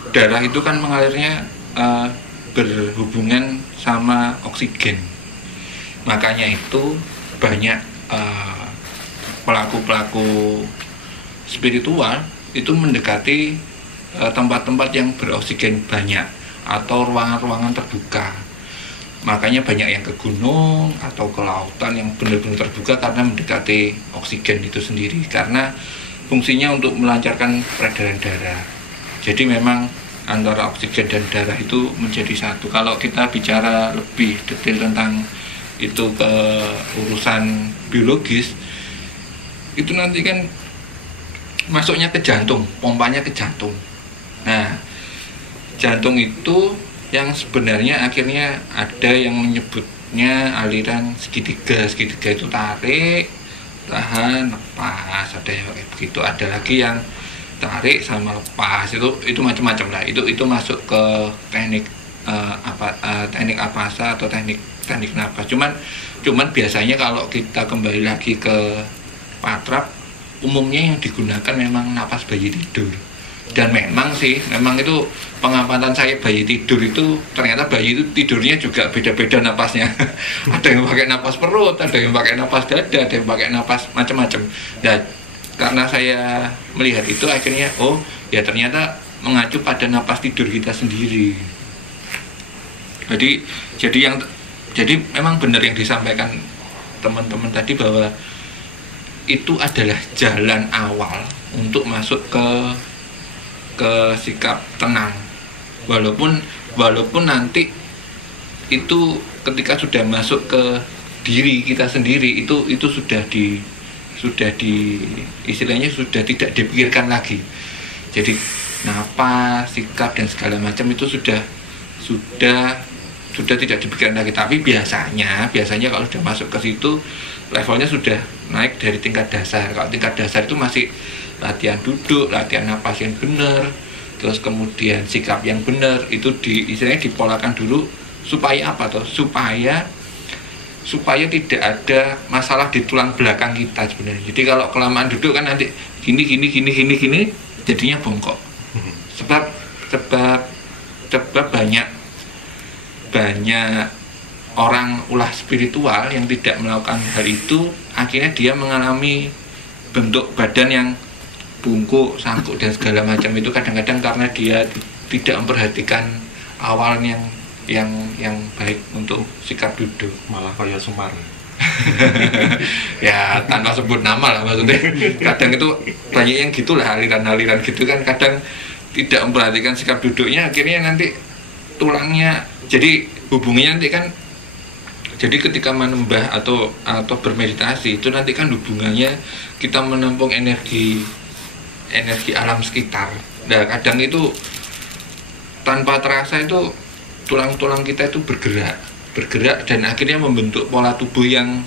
darah itu kan mengalirnya berhubungan sama oksigen. Makanya itu banyak pelaku-pelaku spiritual itu mendekati tempat-tempat yang beroksigen banyak atau ruangan-ruangan terbuka. Makanya banyak yang ke gunung atau ke lautan yang benar-benar terbuka karena mendekati oksigen itu sendiri, karena fungsinya untuk melancarkan peredaran darah. Jadi memang antara oksigen dan darah itu menjadi satu. Kalau kita bicara lebih detail tentang itu ke urusan biologis, itu nanti kan masuknya ke jantung, pompanya ke jantung. Nah, jantung itu yang sebenarnya akhirnya ada yang menyebutnya aliran segitiga. Segitiga itu tarik, tahan, lepas, ada yang kayak begitu. Ada lagi yang tarik sama lepas, itu macam-macam lah. Itu masuk ke teknik teknik apasa atau teknik nafas. Cuman biasanya kalau kita kembali lagi ke patrap, umumnya yang digunakan memang napas bayi tidur. Dan memang itu pengamatan saya bayi tidur itu ternyata bayi itu tidurnya juga beda-beda napasnya. Ada yang pakai napas perut, ada yang pakai napas dada, ada yang pakai napas macam-macam. Dan karena saya melihat itu akhirnya ya ternyata mengacu pada napas tidur kita sendiri. Jadi memang benar yang disampaikan teman-teman tadi bahwa itu adalah jalan awal untuk masuk ke sikap tenang. Walaupun nanti itu ketika sudah masuk ke diri kita sendiri itu sudah istilahnya sudah tidak dipikirkan lagi. Jadi napas, sikap dan segala macam itu sudah tidak dipikirkan lagi. Tapi biasanya kalau sudah masuk ke situ levelnya sudah naik dari tingkat dasar. Kalau tingkat dasar itu masih latihan duduk, latihan napas yang benar, terus kemudian sikap yang benar, itu istilahnya dipolakan dulu supaya apa toh? Supaya tidak ada masalah di tulang belakang kita sebenarnya. Jadi kalau kelamaan duduk kan nanti gini jadinya bongkok. Sebab banyak orang ulah spiritual yang tidak melakukan hal itu, akhirnya dia mengalami bentuk badan yang bungkuk, sangkuk dan segala macam itu kadang-kadang karena dia tidak memperhatikan awalnya yang baik untuk sikap duduk. Malah kayak Sumar. Ya tanpa sebut nama lah maksudnya. Kadang itu banyak yang gitulah, aliran-aliran gitu kan, kadang tidak memperhatikan sikap duduknya, akhirnya nanti tulangnya, jadi hubungannya nanti kan, jadi ketika menembah atau bermeditasi itu nanti kan hubungannya kita menampung energi alam sekitar. Nah kadang itu tanpa terasa itu tulang-tulang kita itu bergerak dan akhirnya membentuk pola tubuh yang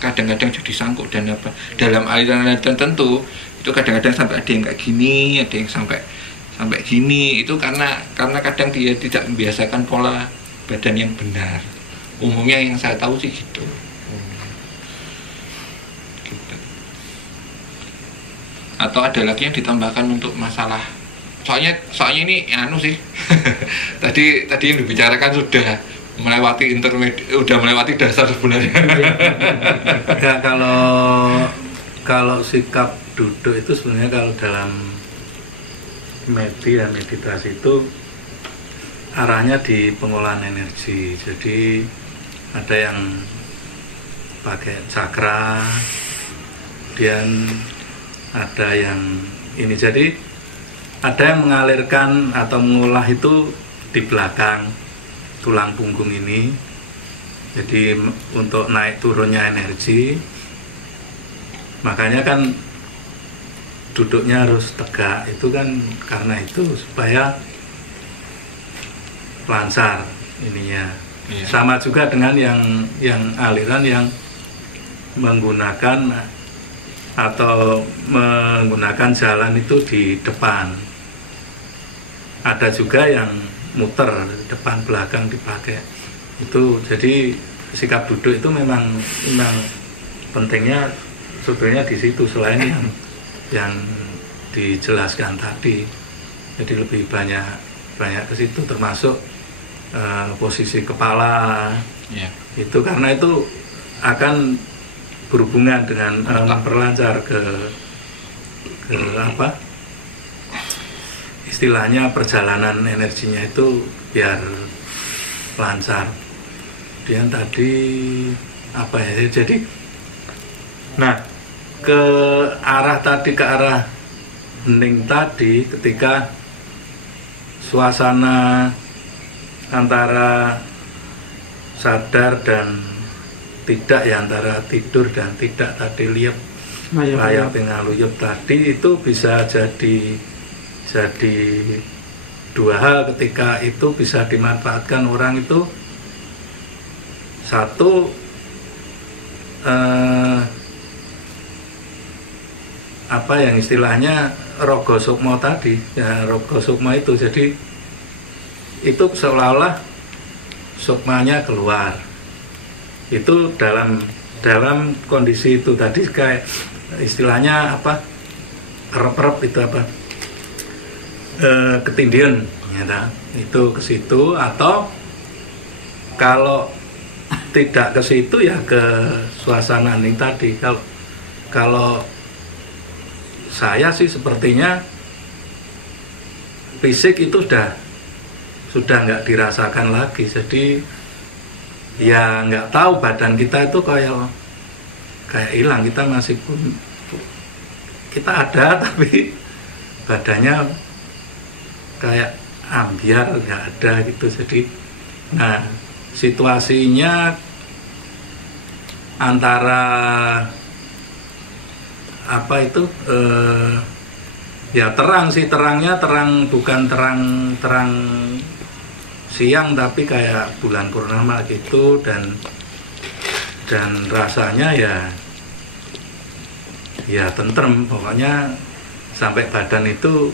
kadang-kadang jadi sangkuk dan apa dalam aliran-aliran tertentu itu kadang-kadang sampai ada yang kayak gini, ada yang sampai gini, itu karena kadang dia tidak membiasakan pola badan yang benar. Umumnya yang saya tahu sih gitu. Atau ada lagi yang ditambahkan untuk masalah, soalnya ini sih tadi yang dibicarakan sudah melewati melewati dasar sebenarnya. Ya, kalau sikap duduk itu sebenarnya kalau dalam meditasi itu arahnya di pengolahan energi. Jadi ada yang pakai cakra, kemudian ada yang ini, jadi ada yang mengalirkan atau mengolah itu di belakang tulang punggung ini. Jadi untuk naik turunnya energi Makanya kan duduknya harus tegak, itu kan karena itu supaya lancar ininya. Iya. Sama juga dengan yang aliran yang menggunakan atau menggunakan jalan itu di depan. Ada juga yang muter depan belakang dipakai. Itu jadi sikap duduk itu memang pentingnya sebetulnya di situ, selain yang dijelaskan tadi. Jadi lebih banyak ke situ, termasuk posisi kepala. Iya. Itu karena itu akan berhubungan dengan memperlancar ke apa istilahnya perjalanan energinya itu biar lancar. Kemudian tadi apa ya, jadi nah ke arah hening tadi, ketika suasana antara sadar dan tidak, ya antara tidur dan tidak tadi, liap ngaluyup tadi, itu bisa jadi dua hal. Ketika itu bisa dimanfaatkan orang itu, satu apa yang istilahnya rogo sukmo tadi, ya rogo sukmo itu, jadi itu seolah-olah sukmanya keluar. Itu dalam kondisi itu tadi, kayak istilahnya apa, kerep itu apa, ketindian ya, itu ke situ. Atau kalau tidak ke situ ya ke suasana hening tadi. Kalau saya sih sepertinya fisik itu sudah nggak dirasakan lagi. Jadi ya nggak tahu, badan kita itu kayak hilang. Kita masih kita ada, tapi badannya kayak ambiar, nggak ada gitu. Jadi nah situasinya antara apa itu ya terang sih, terangnya terang, bukan terang siang, tapi kayak bulan purnama gitu. Dan rasanya ya tentrem, pokoknya sampai badan itu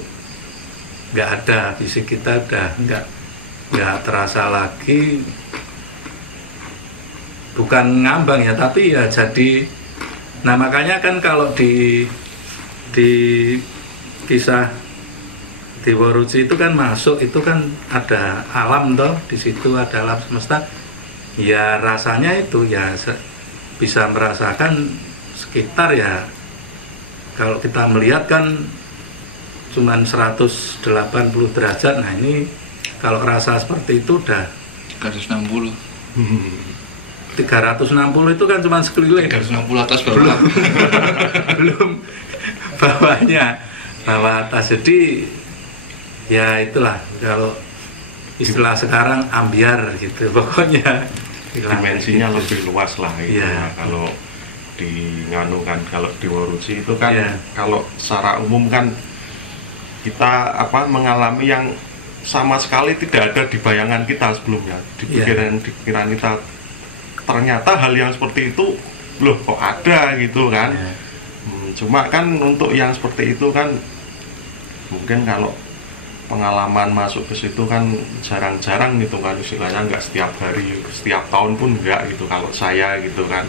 nggak ada, fisik kita udah nggak terasa lagi, bukan ngambang ya, tapi ya jadi. Nah makanya kan kalau di kisah Dewa Ruci itu kan masuk, itu kan ada alam toh, di situ ada alam semesta. Ya rasanya itu ya bisa merasakan sekitar, ya kalau kita melihat kan cuman 180 derajat. Nah ini kalau rasa seperti itu udah 360. 360 itu kan cuma sekeliling. 360 atas baru belum bawah atas. Jadi ya itulah, kalau istilah sekarang ambiar gitu, pokoknya dimensinya lebih luas lah itu. Ya. Kalau di nganu kan, kalau di Waruci itu kan ya. Kalau secara umum kan kita mengalami yang sama sekali tidak ada di bayangan kita sebelumnya, di pikiran kita. Ternyata hal yang seperti itu loh kok ada gitu kan. Ya. Cuma kan untuk yang seperti itu kan mungkin kalau pengalaman masuk ke situ kan jarang-jarang gitu kan, istilahnya nggak setiap hari, setiap tahun pun nggak gitu kalau saya gitu kan.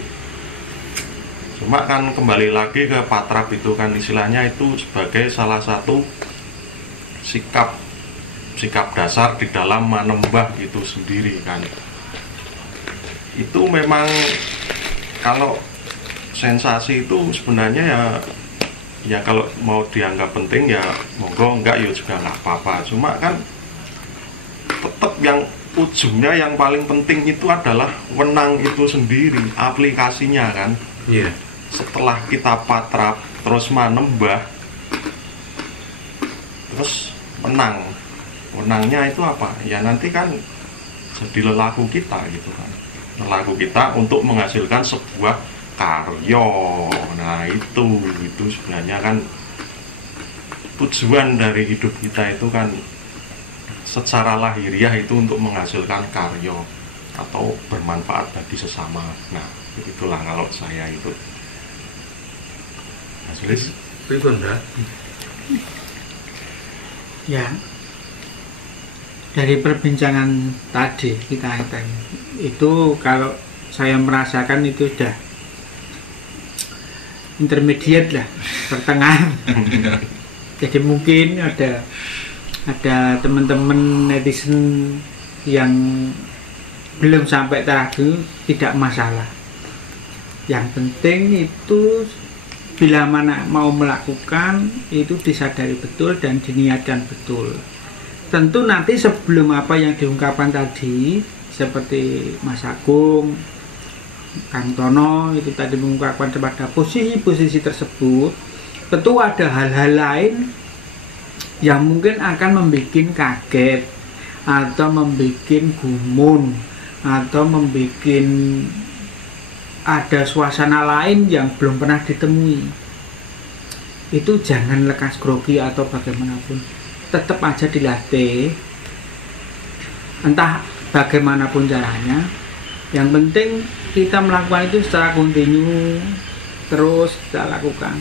Cuma kan kembali lagi ke patrap itu kan, istilahnya itu sebagai salah satu sikap dasar di dalam manembah gitu sendiri kan. Itu memang kalau sensasi itu sebenarnya ya kalau mau dianggap penting ya monggo, enggak ya juga nggak apa-apa. Cuma kan tetap yang ujungnya yang paling penting itu adalah wenang itu sendiri, aplikasinya kan. Iya. Setelah kita patrap terus manembah, terus wenangnya itu apa? Ya nanti kan jadi lelaku kita gitu kan. Lelaku kita untuk menghasilkan sebuah karya. Nah itu sebenarnya kan tujuan dari hidup kita itu kan secara lahiriah itu untuk menghasilkan karya atau bermanfaat bagi sesama. Nah itulah kalau saya itu. Mas Lis, Bunda. Ya, dari perbincangan tadi kita itu kalau saya merasakan itu sudah intermediate lah, pertengahan. Jadi mungkin ada teman-teman netizen yang belum sampai terakhir, tidak masalah. Yang penting itu bila mana mau melakukan itu disadari betul dan diniatkan betul. Tentu nanti sebelum apa yang diungkapkan tadi seperti Mas Agung, Kang Tono itu tadi mengungkapkan kepada posisi-posisi tersebut, tentu ada hal-hal lain yang mungkin akan membuat kaget atau membuat gumun atau membuat ada suasana lain yang belum pernah ditemui. Itu jangan lekas grogi atau bagaimanapun, tetap aja dilatih entah bagaimanapun caranya. Yang penting kita melakukan itu secara kontinu, terus kita lakukan.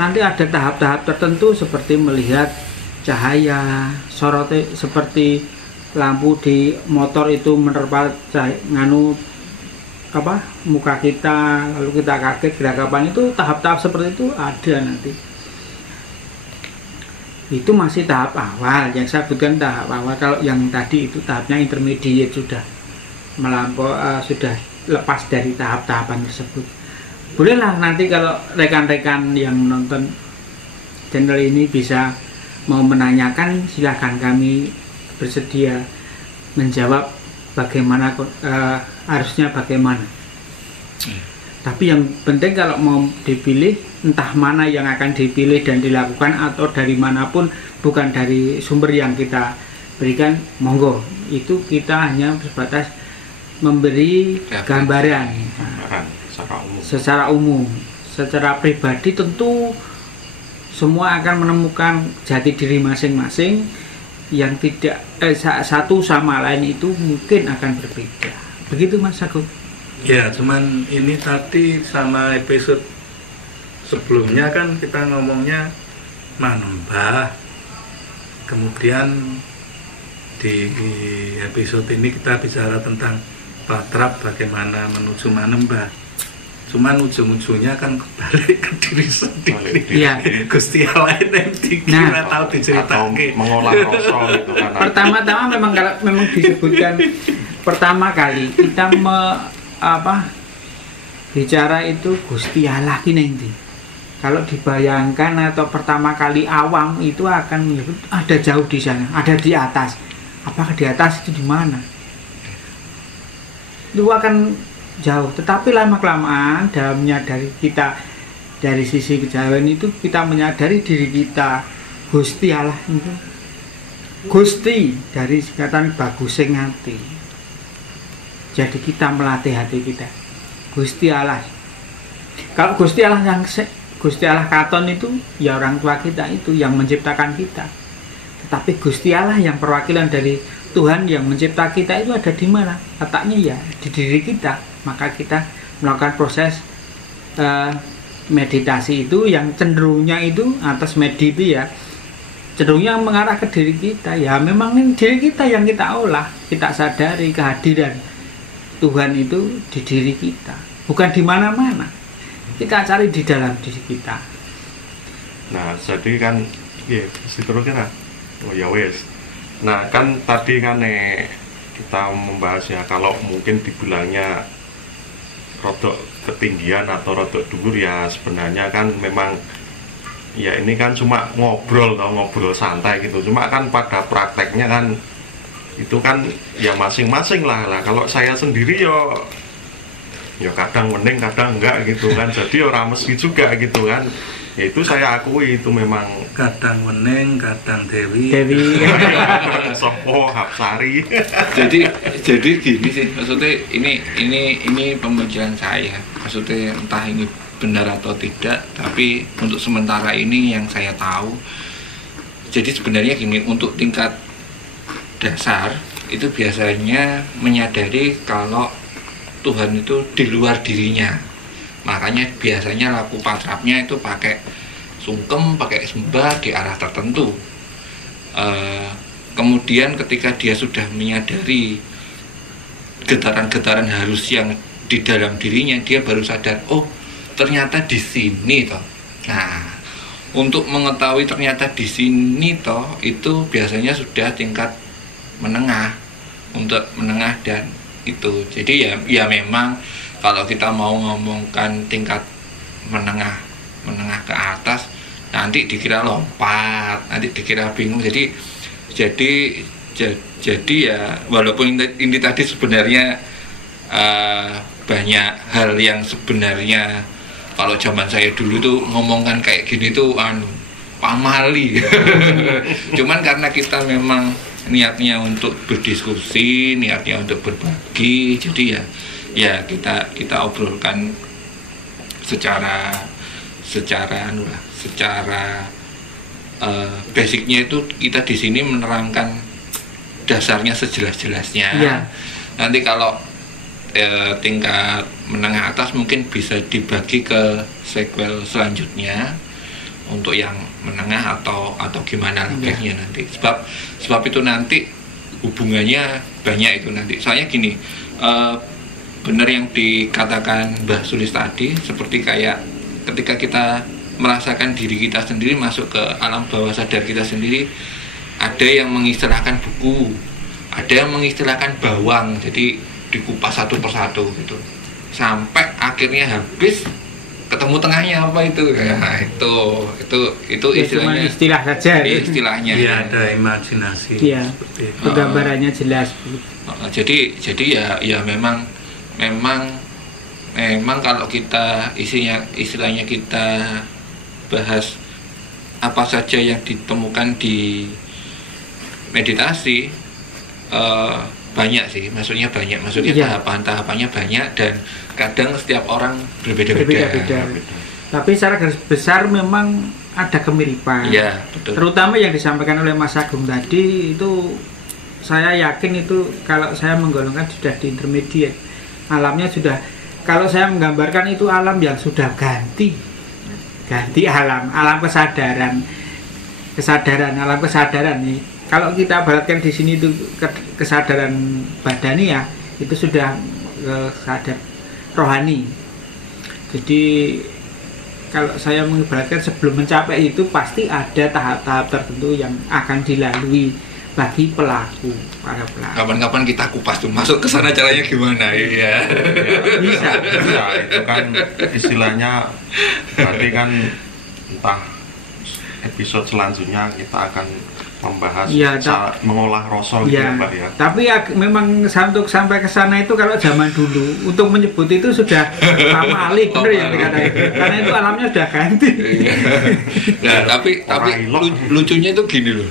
Nanti ada tahap-tahap tertentu seperti melihat cahaya, sorotnya seperti lampu di motor itu menerpa muka kita, lalu kita kaget geragapan. Itu tahap-tahap seperti itu ada nanti. Itu masih tahap awal, yang saya sebutkan tahap awal. Kalau yang tadi itu tahapnya intermediate, sudah melampau, sudah lepas dari tahap-tahapan tersebut. Bolehlah nanti kalau rekan-rekan yang nonton channel ini bisa mau menanyakan, silahkan, kami bersedia menjawab bagaimana harusnya bagaimana. Tapi yang penting kalau mau dipilih, entah mana yang akan dipilih dan dilakukan atau dari manapun, bukan dari sumber yang kita berikan, monggo. Itu kita hanya sebatas memberi gambaran secara umum. Secara pribadi tentu semua akan menemukan jati diri masing-masing yang tidak satu sama lain itu mungkin akan berbeda. Begitu Mas Agung? Ya, cuman ini tadi sama episode sebelumnya kan kita ngomongnya manembah. Kemudian di episode ini kita bicara tentang patrap, bagaimana menuju manembah. Cuman ujung-ujungnya kan kembali ke diri sendiri. Iya. Gusti Allah yang dikira tahu diceritakan. Mengolah rasa gitu kan. Pertama-tama memang kalau memang disebutkan pertama kali kita bicara itu Gusti Allah ki nanti. Kalau dibayangkan atau pertama kali awam itu akan menyebut ada jauh di sana, ada di atas. Apakah di atas itu di mana? Itu akan jauh. Tetapi lama-kelamaan dalam menyadari kita dari sisi kejauhan itu, kita menyadari diri kita Gusti Allah itu. Gusti dari singkatan bagus sing ati. Jadi kita melatih hati kita. Gusti Allah. Kalau Gusti Allah yang Gusti Allah katon itu ya orang tua kita itu yang menciptakan kita. Tetapi Gusti Allah yang perwakilan dari Tuhan yang mencipta kita itu ada di mana? Letaknya ya di diri kita. Maka kita melakukan proses meditasi itu yang cenderungnya itu atas medi itu ya cenderungnya mengarah ke diri kita. Ya memang ini diri kita yang kita olah, kita sadari kehadiran Tuhan itu di diri kita, bukan di mana-mana. Kita cari di dalam diri kita. Nah, jadi kan ya seterusnya. Oh ya wes. Nah, kan tadi kan kita membahas ya kalau mungkin dibilangnya rodok ketinggian atau rodok dhuwur ya sebenarnya kan memang ya ini kan cuma ngobrol santai gitu. Cuma kan pada prakteknya kan itu kan ya masing-masing lah. Kalau saya sendiri ya kadang mending kadang enggak gitu kan. Jadi orang mesti juga gitu kan. Ya itu saya akui itu memang kadang wening, kadang dewi. Sopo Hapsari. jadi gini sih, maksudnya ini pemikiran saya. maksudnya entah ini benar atau tidak, tapi untuk sementara ini yang saya tahu, jadi sebenarnya gini, untuk tingkat dasar itu biasanya menyadari kalau Tuhan itu di luar dirinya, makanya biasanya laku patrapnya itu pakai sungkem, pakai sembah di arah tertentu. Kemudian ketika dia sudah menyadari getaran-getaran halus yang di dalam dirinya, dia baru sadar, oh ternyata di sini toh. Nah, untuk mengetahui ternyata di sini toh itu biasanya sudah tingkat menengah, untuk menengah dan itu. Jadi ya memang kalau kita mau ngomongkan tingkat menengah ke atas, nanti dikira lompat, nanti dikira bingung. Jadi ya walaupun ini tadi sebenarnya banyak hal yang sebenarnya kalau zaman saya dulu tuh ngomongkan kayak gini tuh pamali. Cuman karena kita memang niatnya untuk berdiskusi, niatnya untuk berbagi, jadi ya kita obrolkan secara basicnya itu kita di sini menerangkan dasarnya sejelas-jelasnya. Ya. Nanti kalau tingkat menengah atas mungkin bisa dibagi ke sequel selanjutnya untuk yang menengah atau gimana lebihnya nanti. Sebab itu nanti hubungannya banyak itu nanti. Soalnya gini, benar yang dikatakan Mbah Sulis tadi, seperti kayak ketika kita merasakan diri kita sendiri masuk ke alam bawah sadar kita sendiri, ada yang mengistilahkan buku, ada yang mengistilahkan bawang, jadi dikupas satu persatu gitu sampai akhirnya habis, ketemu tengahnya apa itu. Nah, itu istilahnya, cuma istilah saja. Istilahnya ya ada imajinasi. Ya, penggambarannya jelas. Jadi ya memang kalau kita istilahnya kita bahas apa saja yang ditemukan di meditasi, banyak sih, maksudnya tahapannya banyak dan kadang setiap orang berbeda-beda. Tapi secara garis besar memang ada kemiripan. Ya, betul. Terutama yang disampaikan oleh Mas Agung tadi itu, saya yakin itu kalau saya menggolongkan sudah di intermediate. Alamnya sudah, kalau saya menggambarkan itu alam yang sudah ganti alam kesadaran alam kesadaran nih. Kalau kita baratkan di sini itu kesadaran badani ya, itu sudah sadar rohani. Jadi kalau saya mengibaratkan sebelum mencapai itu pasti ada tahap-tahap tertentu yang akan dilalui bagi para pelaku. Kapan-kapan kita kupas tuh masuk ke sana caranya gimana ya? Bisa. Itu kan istilahnya berarti kan entah episode selanjutnya kita akan membahas mengolah rasa gitu ya, Pak ya. Tapi memang untuk sampai ke sana itu kalau zaman dulu untuk menyebut itu sudah pamali, bener yang dikatakan. Karena itu alamnya sudah ganti. Nah, tapi lucunya itu gini loh.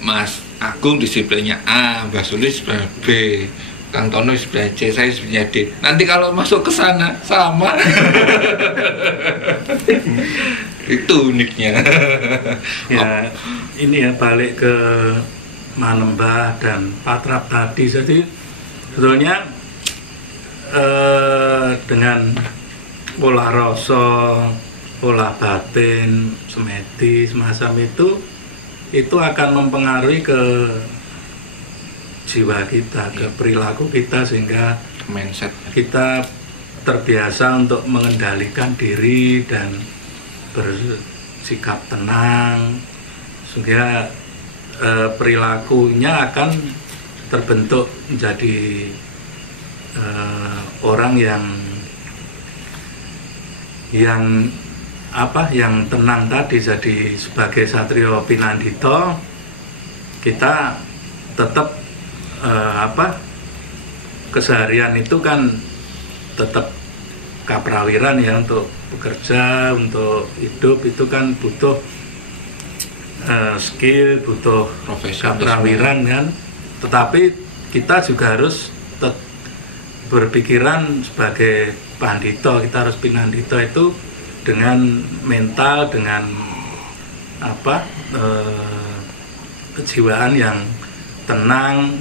Mas Agung disiplinnya A, Mbak Sulis sebelah B, Kang Tono sebelah C, saya sebelah D. Nanti kalau masuk ke sana sama. Itu uniknya. Ya, ini ya balik ke Manembah dan Patrap tadi. Jadi sebetulnya dengan pola rasa, pola batin, semedi, semacam itu akan mempengaruhi ke jiwa kita, ke perilaku kita, sehingga mindset kita terbiasa untuk mengendalikan diri dan bersikap tenang, sehingga perilakunya akan terbentuk menjadi orang yang tenang tadi. Jadi sebagai Satrio Pinandito kita tetap keseharian itu kan tetap kaprawiran ya, untuk bekerja, untuk hidup itu kan butuh skill, butuh kaprawiran kan. Tetapi kita juga harus berpikiran sebagai pandito, kita harus pinandito itu dengan mental, dengan kejiwaan yang tenang.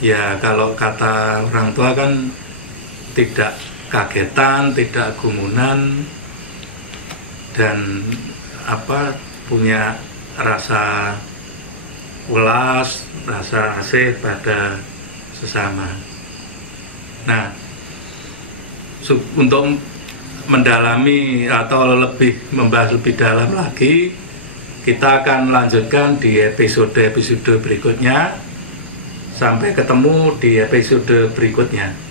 Ya kalau kata orang tua kan tidak kagetan, tidak gumunan, dan punya rasa welas, rasa asih pada sesama. Nah, untuk mendalami atau membahas lebih dalam lagi, kita akan lanjutkan di episode berikutnya. Sampai ketemu di episode berikutnya.